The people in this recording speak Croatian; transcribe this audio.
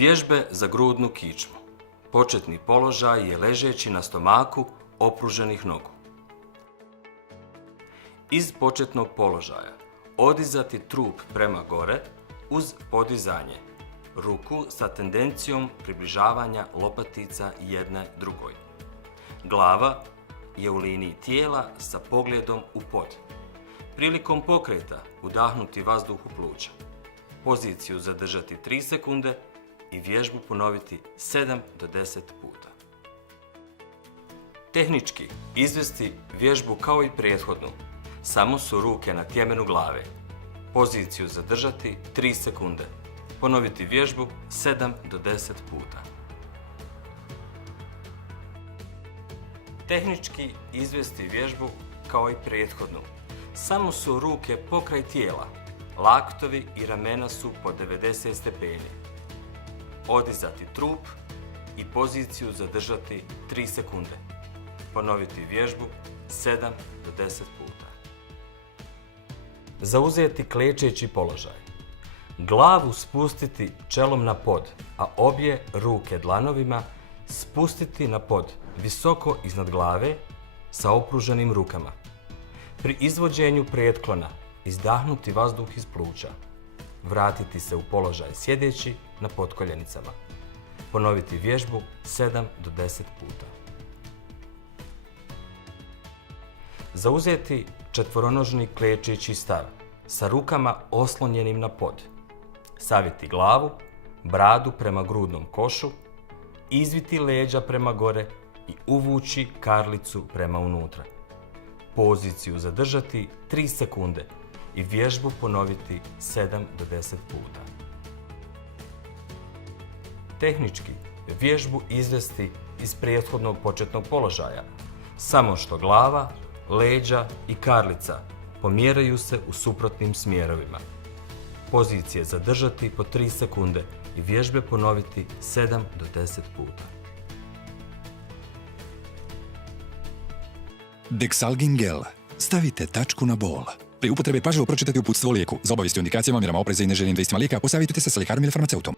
Vježbe za grudnu kičmu. Početni položaj je ležeći na stomaku opruženih nogu. Iz početnog položaja odizati trup prema gore uz podizanje ruku sa tendencijom približavanja lopatica jedne drugoj. Glava je u liniji tijela sa pogledom u pod. Prilikom pokreta udahnuti vazduh u pluća. Poziciju zadržati 3 sekunde i vježbu ponoviti 7 do 10 puta. Tehnički izvesti vježbu kao i prethodnu, samo su ruke na tjemenu glave. Poziciju zadržati 3 sekunde. Ponoviti vježbu 7 do 10 puta. Tehnički izvesti vježbu kao i prethodnu, samo su ruke pokraj tijela, laktovi i ramena su po 90 stepeni. Odizati trup i poziciju zadržati 3 sekunde. Ponoviti vježbu 7 do 10 puta. Zauzeti klečeći položaj. Glavu spustiti čelom na pod, a obje ruke dlanovima spustiti na pod, visoko iznad glave sa opruženim rukama. Pri izvođenju pretklona izdahnuti vazduh iz pluća. Vratiti se u položaj sjedeći na potkoljenicama. Ponoviti vježbu 7 do 10 puta. Zauzeti četvoronožni klečeći stav sa rukama oslonjenim na pod. Saviti glavu, bradu prema grudnom košu, izviti leđa prema gore i uvući karlicu prema unutra. Poziciju zadržati 3 sekunde i vježbu ponoviti 7 do 10 puta. Tehnički vježbu izvesti iz prethodnog početnog položaja, samo što glava, leđa i karlica pomjeraju se u suprotnim smjerovima. Pozicije zadržati po 3 sekunde i vježbe ponoviti 7 do 10 puta. Dexalgin gel. Stavite tačku na bol. Pri upotrebi pažljivo pročitati uputstvo o lijeku. Za obavijesti o indikacijama, mjerama opreza i neželjenim dejstvima lijeka posavjetujte se sa ljekarom ili farmaceutom.